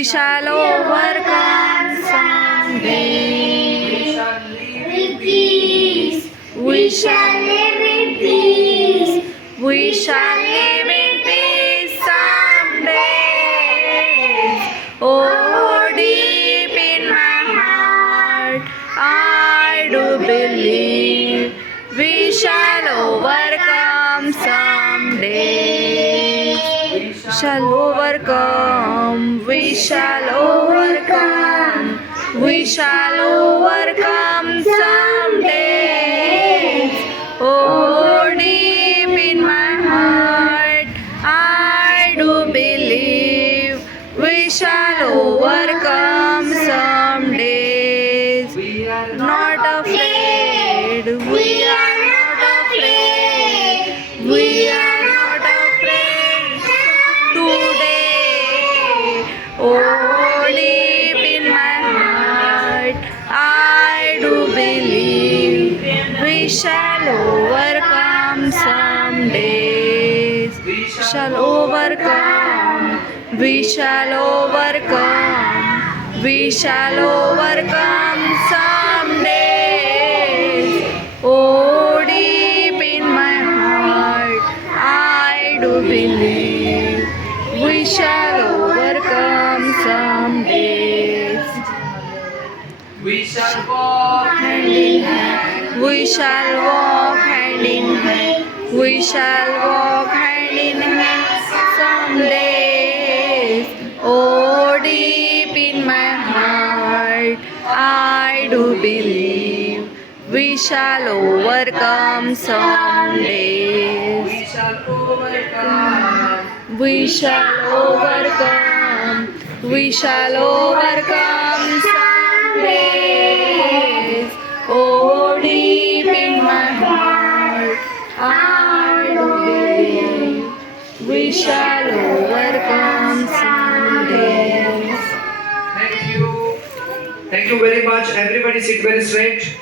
We shall overcome someday. We shall live in peace. We shall live in peace. We shall live in peace someday. Oh, deep in my heart, I do believe we shall overcome someday. Shall overcome, we shall overcome, we shall overcome someday. Oh, deep in my heart, I do believe we shall overcome some days. We are Not afraid, we are not afraid, we are not afraid today. Oh, deep in my heart, I do believe we shall overcome some days. We Shall overcome, we shall overcome, we shall overcome some days. Oh, deep in my heart, I do believe we shall overcome some days. We shall walk Hand in hand, we shall walk hand in hand, we shall walk hand in hand some days. Oh, deep in my heart, I do believe we shall overcome some days. We shall overcome. We shall overcome, we shall overcome some days. Oh, deep in my heart, I do believe we shall overcome some days. Thank you. Thank you very much. Everybody sit very straight.